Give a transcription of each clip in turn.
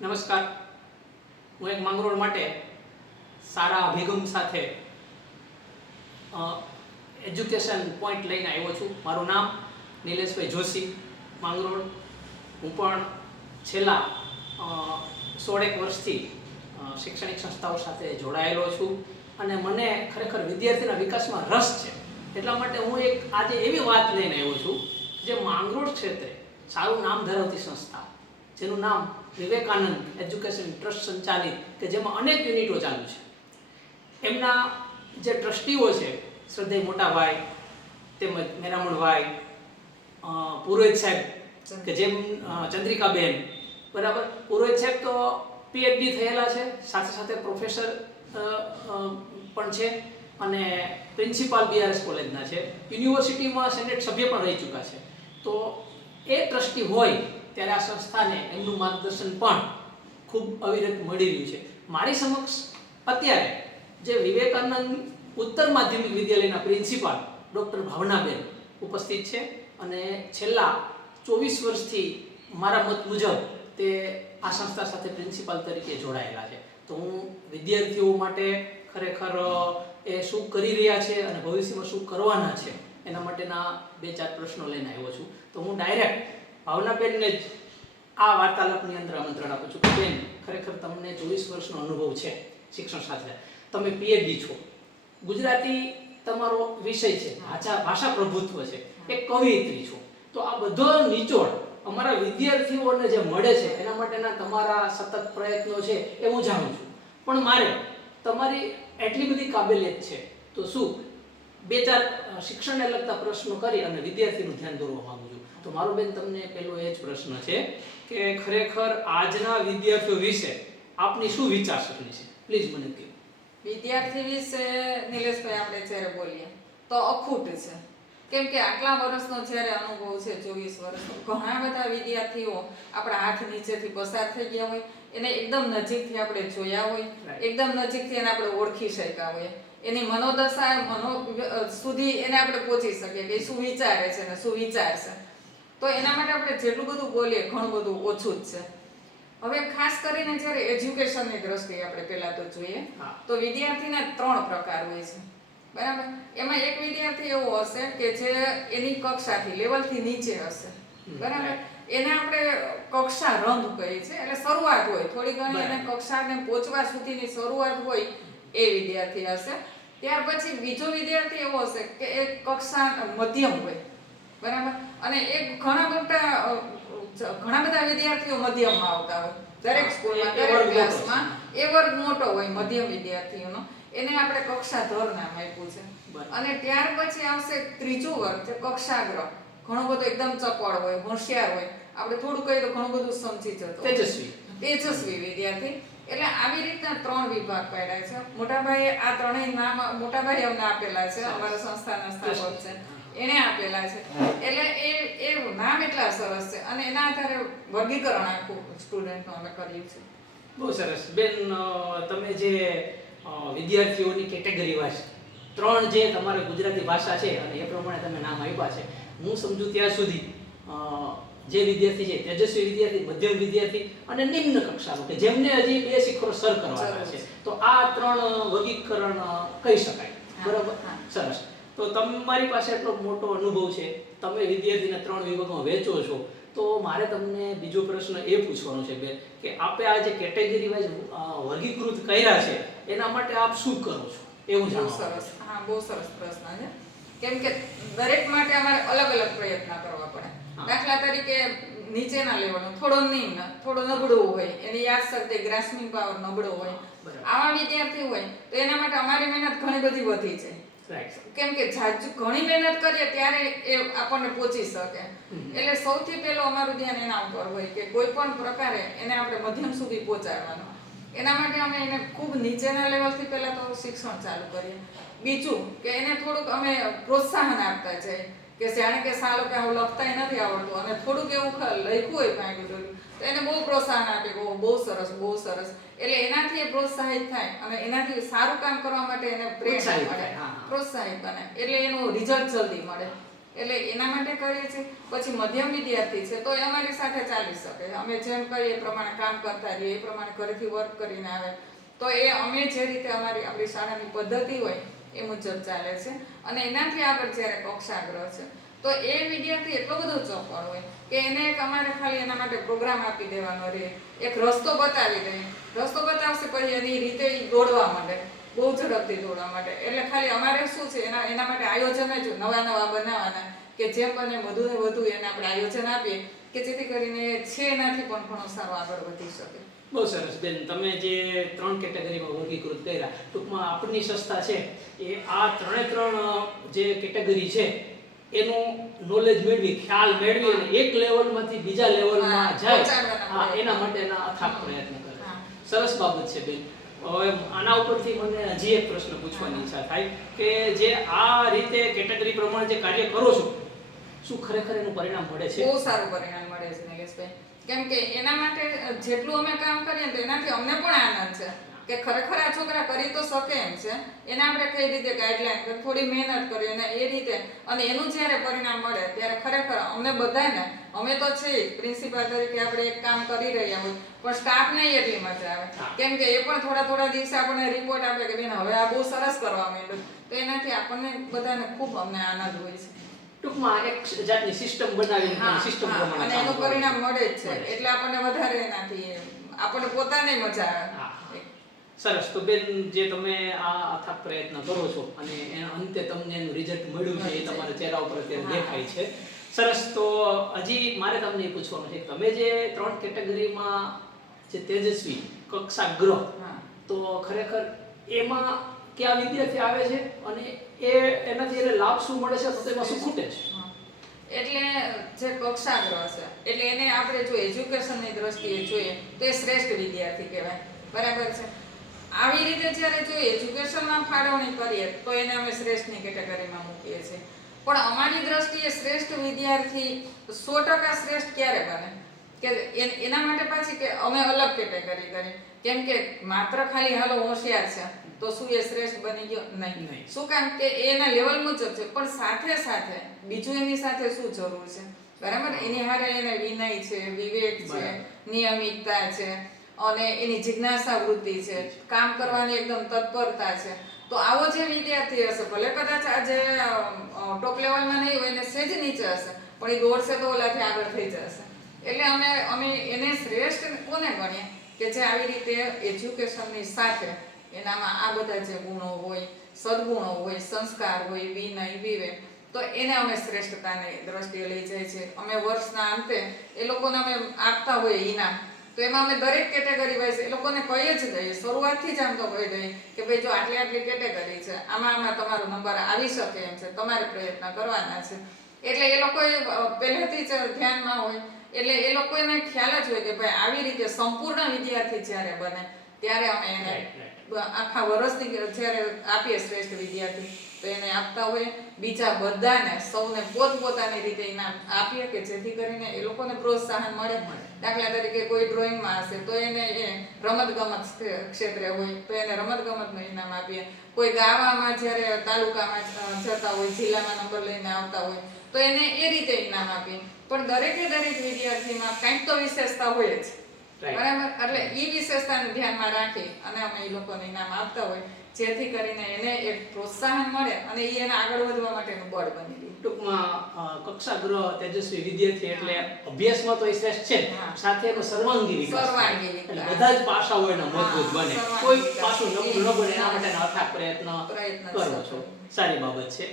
નમસ્કાર. હું એક માંગરોળ માટે સારા અભિગમ સાથે એજ્યુકેશન પોઈન્ટ લઈને આવ્યો છું. મારું નામ નિલેશભાઈ જોશી, માંગરોળ. હું પણ છેલ્લા 16 વર્ષથી શૈક્ષણિક સંસ્થાઓ સાથે જોડાયેલો છું અને મને ખરેખર વિદ્યાર્થીના વિકાસમાં રસ છે. એટલા માટે હું આજે એવી વાત લઈને આવ્યો છું જે માંગરોળ ક્ષેત્રે સારું નામ ધરાવતી સંસ્થા, જેનું નામ વિવેકાનંદ એજ્યુકેશન ટ્રસ્ટ સંચાલિત, કે જેમાં અનેક યુનિટો ચાલુ છે. એમના જે ટ્રસ્ટીઓ છે, શ્રદ્ધેય મોટાભાઈ તેમજ મેરામણભાઈ, પુરોહિત સાહેબ કે જેમ ચંદ્રિકાબેન, બરાબર. પુરોહિત સાહેબ તો PhD થયેલા છે, સાથે સાથે પ્રોફેસર પણ છે અને પ્રિન્સિપાલ BRS કોલેજના છે. યુનિવર્સિટીમાં સેનેટ સભ્ય પણ રહી ચૂક્યા છે. તો એ ટ્રસ્ટી હોય ત્યારે આ સંસ્થાને એમનું માર્ગદર્શન પણ ખૂબ અવિરત મળી રહ્યું છે. મારી સમક્ષ અત્યારે જે વિવેકાનંદ ઉત્તર માધ્યમિક વિદ્યાલયના પ્રિન્સિપાલ ડૉક્ટર ભાવનાબેન ઉપસ્થિત છે અને છેલ્લા 24 વર્ષથી મારા મત મુજબ તે આ સંસ્થા સાથે પ્રિન્સિપાલ તરીકે જોડાયેલા છે. તો હું વિદ્યાર્થીઓ માટે ખરેખર એ શું કરી રહ્યા છે અને ભવિષ્યમાં શું કરવાના છે એના માટેના 2-4 પ્રશ્નો લઈને આવ્યો છું. તો હું ડાયરેક્ટ ભાવનાબેનને જ આ વાર્તાલાપની અંદર આમંત્રણ આપું છું કે બેન, ખરેખર તમને 24 વર્ષનો અનુભવ છે શિક્ષણ સાથે. તમે PhD છો, ગુજરાતી તમારો વિષય છે, ભાષા પ્રભુત્વ છે, એક કવિયત્રી છો. તો આ બધો નિચોડ અમારા વિદ્યાર્થીઓને જે મળે છે એના માટેના તમારા સતત પ્રયત્નો છે એ હું જાણું છું. પણ મારે તમારી એટલી બધી કાબેલિયત છે, તો શું 2-4 શિક્ષણને લગતા પ્રશ્નો કરી અને વિદ્યાર્થીનું ધ્યાન દોરવા માંગુ છું. તો મારો બેન તમને પહેલો એ જ પ્રશ્ન છે કે ખરેખર આજના વિદ્યાર્થીઓ વિશે આપની શું વિચારસરણી છે? પ્લીઝ મને કહો. વિદ્યાર્થી વિશે નિલેશભાઈ આપણે જ્યારે બોલીએ તો અખૂટ છે, કેમ કે આટલા વર્ષનો જ્યારે અનુભવ છે, 24 વર્ષનો, ઘણા બધા વિદ્યાર્થીઓ આપણા હાથ નીચેથી પસાર થઈ ગયા હોય, એને એકદમ નજીકથી આપણે જોયા હોય, એકદમ નજીકથી એને આપણે ઓળખી શક્યા હોય, એની મનોદશા સુધી એને આપણે પહોંચી શકીએ કે શું વિચારે છે ને શું વિચારશે. તો એના માટે આપણે જેટલું બધું બોલીએ ઘણું બધું ઓછું જ છે. હવે ખાસ કરીને જ્યારે એજ્યુકેશનની દ્રષ્ટિએ આપણે પહેલા તો જોઈએ તો વિદ્યાર્થીના 3 પ્રકાર હોય છે, બરાબર. એમાં એક વિદ્યાર્થી એવો હશે કે જે એની કક્ષાથી લેવલથી નીચે હશે, બરાબર. એને આપણે કક્ષા રંગ કહીએ છીએ, એટલે શરૂઆત હોય થોડી ઘણી, એને કક્ષાને પહોંચવા સુધીની શરૂઆત હોય એ વિદ્યાર્થી હશે. ત્યાર પછી બીજો વિદ્યાર્થી એવો હશે કે એ કક્ષા મધ્યમ હોય, બરાબર. અને એક ઘણા બધા વિદ્યાર્થીઓ મધ્યમમાં આવતા હોય, દરેક સ્કૂલમાં દરેક ક્લાસમાં એ વર્ગ મોટો હોય મધ્યમ વિદ્યાર્થીઓનો, એને આપણે કક્ષાધર નામ આપ્યું છે. અને ત્યાર પછી આવશે ત્રીજો વર્ગ, જે કક્ષાગ્ર, ઘણો બધો એકદમ ચપળ હોય, હોશિયાર હોય, આપણે થોડું કહીએ તો ઘણું બધું સમજી જતો, તેજસ્વી વિદ્યાર્થી. એટલે આવી રીતના 3 વિભાગ પાડ્યા છે. મોટાભાઈએ આ ત્રણેય નામ મોટાભાઈ અમને આપેલા છે, અમારા સંસ્થાના સ્થાપક છે, એને આપેલા છે. એટલે એ નામ એટલા સરસ છે અને એના આધારે વર્ગીકરણ આખું સ્ટુડન્ટનું અમે કર્યું છે. બહુ સરસ બેન. તમે જે વિદ્યાર્થીઓની કેટેગરી વાઇઝ 3 જે તમારે ગુજરાતી ભાષા છે અને એ પ્રમાણે તમે નામ આપ્યા છે, હું સમજુ ત્યાં સુધી જે વિદ્યાર્થી છે, તેજસ્વી વિદ્યાર્થી, મધ્યમ વિદ્યાર્થી અને નિમ્ન કક્ષાનો, કે જેમને હજી 2 શિખરો સર કરવાના છે, તો આ 3 વર્ગીકરણ કહી શકાય, બરાબર. સરસ. તો તમારી પાસે એટલો મોટો અનુભવ છે, તમે વિદ્યાર્થીને 3 વિભાગમાં વહેંચો છો, તો મારે તમને બીજો પ્રશ્ન એ પૂછવાનો છે બેન કે આપે આ જે કેટેગરી વાઇઝ વર્ગીકૃત કર્યા છે એના માટે આપ શું કરો છો એવું જાણો? સરસ. હા, બહુ સરસ પ્રશ્ન છે, કેમ કે દરેક માટે અમારે અલગ અલગ પ્રયત્ન કરવા પડે. દાખલા તરીકે નીચેના લેવલનો થોડો નિમ્ન, થોડો નબળો હોય, એની યાદશક્તિ, ગ્રાસ્પિંગ પાવર નબળો હોય, આવા વિદ્યાર્થી હોય તો એના માટે અમારી મહેનત ઘણી બધી વધી છે. કેમ કે ઘણી મહેનત કરીએ ત્યારે એ આપણને પહોંચી શકે. એટલે સૌથી પહેલું અમારું ધ્યાન એના ઉપર હોય કે કોઈ પણ પ્રકારે એને આપણે મધ્યમ સુધી પહોંચાડવાનું. એના માટે અમે એને ખૂબ નીચેના લેવલથી પહેલા તો શિક્ષણ ચાલુ કરીએ. બીજું કે એને થોડુંક અમે પ્રોત્સાહન આપતા જઈએ કે જાણે કે સાલો કે આવું લખતાય નથી આવડતું અને થોડુંક એવું લખ્યું હોય ભાંગ્યું તો એને બહુ પ્રોત્સાહન આપે કે બહુ સરસ, બહુ સરસ. એટલે એનાથી એ પ્રોત્સાહિત થાય અને એનાથી સારું કામ કરવા માટે એને પ્રેરણા મળે, પ્રોત્સાહિત બને, એટલે એનું રિઝલ્ટ જલ્દી મળે. એટલે એના માટે કરીએ છીએ. પછી મધ્યમ વિદ્યાર્થી છે તો એ અમારી સાથે ચાલી શકે, અમે જેમ કહીએ એ પ્રમાણે કામ કરતા રહીએ, એ પ્રમાણે ઘરેથી વર્ક કરીને આવે તો એ અમે જે રીતે આપણી શાળાની પદ્ધતિ હોય એ મુજબ ચાલે છે. અને એનાથી આગળ જ્યારે કક્ષાગ્રહ છે તો એ વિદ્યાર્થી એટલો બધો ચોપડ હોય કે એને એક અમારે ખાલી એના માટે પ્રોગ્રામ આપી દેવાનો રહે, એક રસ્તો બતાવી દઈએ, રસ્તો બતાવશે પછી એની રીતે ઈ દોડવા માંડે, બહુ ઝડપથી દોડવા માંડે. એટલે ખાલી અમારે શું છે એના માટે આયોજન જ નવા બનાવવાના કે જેમ બને વધુ ને વધુ એને આપણે આયોજન આપીએ કે જેથી કરીને છે એનાથી પણ ઘણો સારો આગળ વધી શકે. બહુ સરસ બેન, તમે જે 3 કેટેગરીમાં વર્ગીકૃત કર્યા, ટૂંકમાં આપણી સંસ્થા છે એ આ ત્રણ જે કેટેગરી છે એનું નોલેજ મેળવી, ખ્યાલ મેળવી અને એક લેવલમાંથી બીજા લેવલમાં જાય એના માટેના અથાગ પ્રયત્ન કરે. સરસ બાબત છે બેન. હવે આના ઉપરથી મને હજી એક પ્રશ્ન પૂછવાની ઈચ્છા થાય કે જે આ રીતે કેટેગરી પ્રમાણે જે કાર્ય કરો છો, શું ખરેખર એનું પરિણામ મળે છે? બહુ સારું પરિણામ મળે છે નિલેશભાઈ. કેમ કે એના માટે જેટલું અમે કામ કરીએ તો એનાથી અમને પણ આનંદ છે કે ખરેખર આ છોકરા કરી તો શકે એમ છે. એને આપણે કઈ રીતે ગાઈડલાઈન કરી, થોડી મહેનત કરી અને એ રીતે, અને એનું જ્યારે પરિણામ મળે ત્યારે ખરેખર અમને બધાને, અમે તો છે પ્રિન્સિપાલ તરીકે આપણે એક કામ કરી રહ્યા હોય પણ સ્ટાફને એટલી મજા આવે કેમ કે એ પણ થોડા દિવસે આપણને રિપોર્ટ આપે કે બેન હવે આ બહુ સરસ કરવા માંડ્યું, તો એનાથી આપણને બધાને ખૂબ અમને આનંદ હોય છે. ટૂંકમાં એક જાતની સિસ્ટમ બનાવીને સિસ્ટમ પ્રમાણે અને એનું પરિણામ મળે જ છે એટલે આપણને વધારે એનાથી આપણને પોતાને મજા આવે. સરસ. તો બેન, જે તમે આ અથાગ પ્રયત્ન કરો છો અને અંતે તમને એનું રિઝલ્ટ મળ્યું છે એ તમારા ચહેરા ઉપર અત્યારે દેખાય છે. સરસ. તો હજી મારે તમને એ પૂછવાનું છે કે તમે જે 3 કેટેગરીમાં જે તેજસ્વી કક્ષાગ્રહ, તો ખરેખર એમાં કયા વિદ્યાર્થી આવે છે અને એનાથી એને લાભ શું મળે છે, તો એમાં શું ખૂટે છે? એટલે જે કક્ષાગ્રહ છે એટલે એને આપણે જો એજ્યુકેશનની દ્રષ્ટિએ જોઈએ તો એ શ્રેષ્ઠ વિદ્યાર્થી કહેવાય, બરાબર છે. આવી રીતે જ્યારે જો એજ્યુકેશનમાં ફાળવણી કરીએ તો એને અમે શ્રેષ્ઠની કેટેગરીમાં મૂકીએ છીએ. પણ અમારી દ્રષ્ટિએ શ્રેષ્ઠ વિદ્યાર્થી 100% શ્રેષ્ઠ ક્યારે બને કે એના માટે પાછી કે અમે અલગ કેટેગરી કરી, કેમ કે માત્ર ખાલી હાલો હોશિયાર છે તો શું એ શ્રેષ્ઠ બની ગયો? નહીં. શું કામ કે એના લેવલ મુજબ છે, પણ સાથે સાથે બીજું એની સાથે શું જરૂર છે, બરાબર? એની હારે એને વિનય છે, વિવેક છે, નિયમિતતા છે અને એની જિજ્ઞાસા વૃત્તિ છે, કામ કરવાની એકદમ તત્પરતા છે. તો આવો જે વિદ્યાર્થી હશે, ભલે કદાચ આજે ટોપ લેવલમાં નહીં હોય, એને સેજ નીચે હશે પણ એ દોડશે તો ઓલાથી આગળ થઈ જશે. એટલે અમે એને શ્રેષ્ઠ કોને ગણીએ કે જે આવી રીતે એજ્યુકેશનની સાથે એનામાં આ બધા જે ગુણો હોય, સદગુણો હોય, સંસ્કાર હોય, વિનય, વિવેક, તો એને અમે શ્રેષ્ઠતાની દ્રષ્ટિએ લઈ જાય છે. અમે વર્ષના અંતે એ લોકોને અમે આપતા હોઈએ ઇનામ, તો એમાં અમે દરેક કેટેગરી વાઇઝ એ લોકોને કહીએ જ દઈએ, શરૂઆતથી જ આમ તો કહી દઈએ કે ભાઈ જો આટલી કેટેગરી છે, આમાં તમારો નંબર આવી શકે એમ છે, તમારે પ્રયત્ન કરવાના છે. એટલે એ લોકોએ પહેલેથી જ ધ્યાનમાં હોય, એટલે એ લોકોને ખ્યાલ જ હોય કે ભાઈ આવી રીતે સંપૂર્ણ વિદ્યાર્થી જ્યારે બને ત્યારે અમે એને આખા વર્ષની જ્યારે આપીએ શ્રેષ્ઠ વિદ્યાર્થી તો એને આપતા હોય. બીજા બધાને સૌને પોતપોતાની રીતે ઇનામ આપીએ કે જેથી કરીને એ લોકોને પ્રોત્સાહન મળે. દાખલા તરીકે કોઈ ડ્રોઈંગમાં હશે તો એને રમતગમત ક્ષેત્રે હોય તો એને રમતગમતનું ઇનામ આપીએ. કોઈ ગાવામાં જ્યારે તાલુકામાં જતા હોય, જિલ્લામાં નંબર લઈને આવતા હોય તો એને એ રીતે ઇનામ આપીએ. પણ દરેક વિદ્યાર્થીમાં કંઈક તો વિશેષતા હોય જ, બરાબર? એટલે એ વિશેષતાને ધ્યાનમાં રાખી અને અમે એ લોકોને ઇનામ આપતા હોય જેથી કરીને એને એક પ્રોત્સાહન મળે અને એ એને આગળ વધવા માટેનું બળ બની રહે. ટૂંકમાં કક્ષાગ્રહ તેજસ્વી વિદ્યાર્થી એટલે અભ્યાસમાં તો એ શ્રેષ્ઠ છે, સાથે એનો સર્વાંગી વિકાસ, એટલે બધા જ પાસાઓ એના મજબૂત બને, કોઈ પાસું નબળું ન બને એના માટેના અથાગ પ્રયત્ન કરો છો. સારી બાબત છે.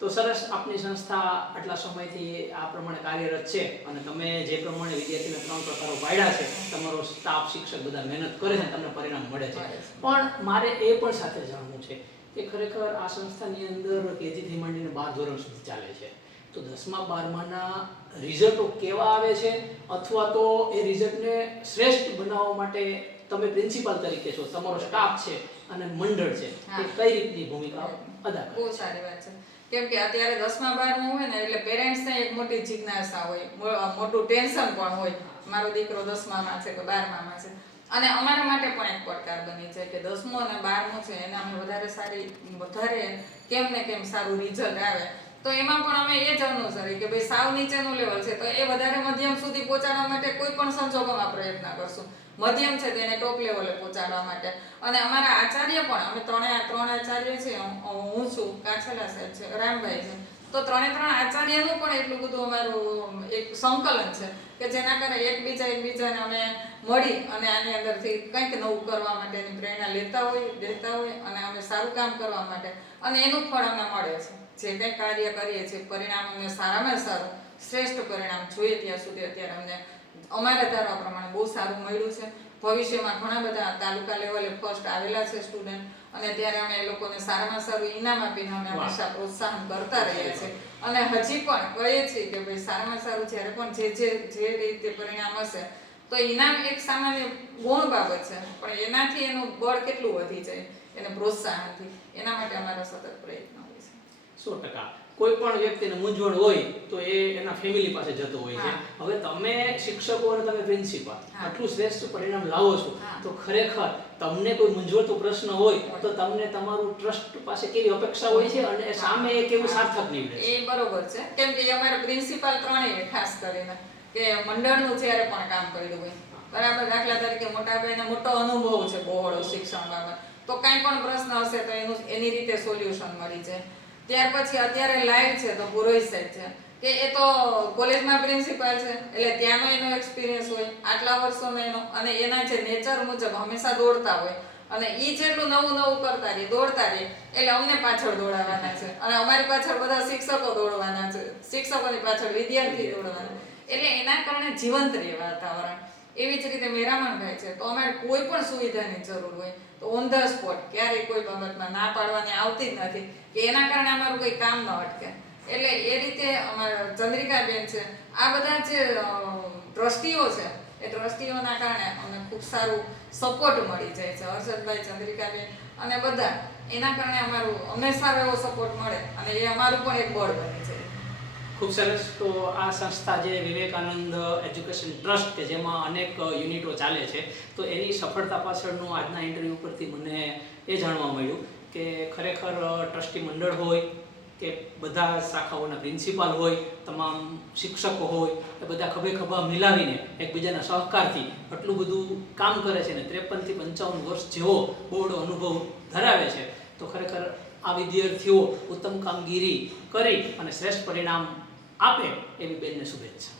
તો સરસ. આપની સંસ્થા આટલા સમયથી આ પ્રમાણે કાર્યરત છે અને તમે જે પ્રમાણે વિદ્યાર્થીને 3 પ્રકારો પાડ્યા છે, તમારો સ્ટાફ, શિક્ષક બધા મહેનત કરે છે, તમને પરિણામ મળે છે. પણ મારે એ પણ સાથે જાણવું છે કે ખરેખર આ સંસ્થાની અંદર કેજીથી માંડીને 12 ધોરણ સુધી ચાલે છે, તો 10મા 12માના રિઝલ્ટો કેવા આવે છે, અથવા તો એ રિઝલ્ટને શ્રેષ્ઠ બનાવવા માટે તમે પ્રિન્સિપાલ તરીકે છો, તમારો સ્ટાફ છે અને મંડળ છે, એ કઈ રીતની ભૂમિકા અદા કરે? બહુ સારી વાત છે. કેમ કે અત્યારે 10મા 12મું હોય ને એટલે પેરેન્ટ્સને એક મોટી જિજ્ઞાસા હોય, મોટું ટેન્શન પણ હોય, મારો દીકરો 10મામાં છે કે 12મામાં છે. અને અમારા માટે પણ એક પડકાર બની છે કે 10મું અને 12મું છે એને અમે વધારે કેમ ને કેમ સારું રિઝલ્ટ આવે તો એમાં પણ અમે એ જ અનુસરી કે ભાઈ સાવ નીચેનું લેવલ છે તો એ વધારે મધ્યમ સુધી પહોંચાડવા માટે કોઈ પણ સંજોગોમાં પ્રયત્ન કરશું. મધ્યમ છે તેને ટોપ લેવલે પહોંચાડવા માટે. અને અમારા આચાર્ય પણ અમે ત્રણ આચાર્ય છે, હું છું, કાછેલા સાહેબ છે, રામભાઈ છે, તો ત્રણ આચાર્યનું પણ એટલું બધું અમારું એક સંકલન છે કે જેના કારણે એકબીજાને અમે મળી અને આની અંદરથી કંઈક નવું કરવા માટેની પ્રેરણા દેતા હોય અને અમે સારું કામ કરવા માટે અને એનું ફળ અમને મળે છે. જે કંઈ કાર્ય કરીએ છીએ પરિણામ અમને સારામાં સારું શ્રેષ્ઠ પરિણામ જોઈએ ત્યાં સુધી અત્યારે અમને અમારા ધારવા પ્રમાણે બહુ સારું મળ્યું છે. ભવિષ્યમાં ઘણા બધા તાલુકા લેવલે ફર્સ્ટ આવેલા છે સ્ટુડન્ટ અને ત્યારે અમે એ લોકોને સારામાં સારું ઇનામ આપીને અમે હંમેશા પ્રોત્સાહન કરતા રહીએ છીએ અને હજી પણ કહીએ છીએ કે ભાઈ સારામાં સારું જ્યારે પણ જે રીતે પરિણામ હશે તો ઇનામ એક સામાન્ય ગુણ બાબત છે પણ એનાથી એનું બળ કેટલું વધી જાય એને પ્રોત્સાહનથી એના માટે અમારા સતત પ્રયત્ન હોય છે. 100% કોઈ પણ વ્યક્તિને મૂંઝવણ હોય તો એ એના ફેમિલી પાસે જતો હોય છે. હવે તમે શિક્ષકો અને તમે પ્રિન્સિપાલ આટલું શ્રેષ્ઠ પરિણામ લાવો છો તો ખરેખર તમને કોઈ મૂંઝવતો પ્રશ્ન હોય તો તમને તમારું ટ્રસ્ટ પાસે કેવી અપેક્ષા હોય છે અને સામે એ કેવું સાર્થક નીવડે છે? એ બરોબર છે કેમ કે અમારા પ્રિન્સિપાલ ત્રણેય ખાસ કરીને કે મંડળનું જ્યારે પણ કામ કર્યું હોય બરાબર, દાખલા તરીકે મોટા ભાઈને મોટો અનુભવ છે બહોળો શિક્ષણ બાબત તો કાંઈ પણ પ્રશ્ન હશે તો એની રીતે સોલ્યુશન મળી જાય. ત્યાર પછી અત્યારે લાઈવ છે તો પુરોહિત સાહેબ છે કે એ તો કોલેજમાં પ્રિન્સિપાલ છે એટલે ત્યાંનો એનો એક્સપિરિયન્સ હોય આટલા વર્ષોનો એનો અને એના જે નેચર મુજબ હંમેશા દોડતા હોય અને એ જેટલું નવું કરતા રહે દોડતા રહે એટલે અમને પાછળ દોડાવવાના છે અને અમારી પાછળ બધા શિક્ષકો દોડવાના છે, શિક્ષકોની પાછળ વિદ્યાર્થી દોડવાના એટલે એના કારણે જીવંત રહે વાતાવરણ. એવી જ રીતે મેરામણભાઈ છે તો અમારે કોઈ પણ સુવિધાની જરૂર હોય તો ઓન ધ સ્પોટ ક્યારેય કોઈ બાબતમાં ના પાડવાની આવતી જ નથી કે એના કારણે અમારું કોઈ કામ ન અટકે. એટલે એ રીતે અમારા ચંદ્રિકાબેન છે આ બધા જે ટ્રસ્ટીઓ છે એ ટ્રસ્ટીઓના કારણે અમને ખૂબ સારું સપોર્ટ મળી જાય છે. હર્ષદભાઈ, ચંદ્રિકાબેન અને બધા એના કારણે અમને સારો એવો સપોર્ટ મળે અને એ અમારું પણ એક બળ બની જાય. ખૂબ સરસ. તો આ સંસ્થા જે વિવેકાનંદ એજ્યુકેશન ટ્રસ્ટ કે જેમાં અનેક યુનિટો ચાલે છે તો એની સફળતા પાછળનું આજના ઇન્ટરવ્યૂ પરથી મને એ જાણવા મળ્યું કે ખરેખર ટ્રસ્ટી મંડળ હોય કે બધા શાખાઓના પ્રિન્સિપાલ હોય, તમામ શિક્ષકો હોય એ બધા ખભે ખભા મિલાવીને એકબીજાના સહકારથી આટલું બધું કામ કરે છે ને 53 થી 55 વર્ષ જેવો બહોળો અનુભવ ધરાવે છે તો ખરેખર આ વિદ્યાર્થીઓ ઉત્તમ કામગીરી કરી અને શ્રેષ્ઠ પરિણામ આપે એવી બેનને શુભેચ્છા.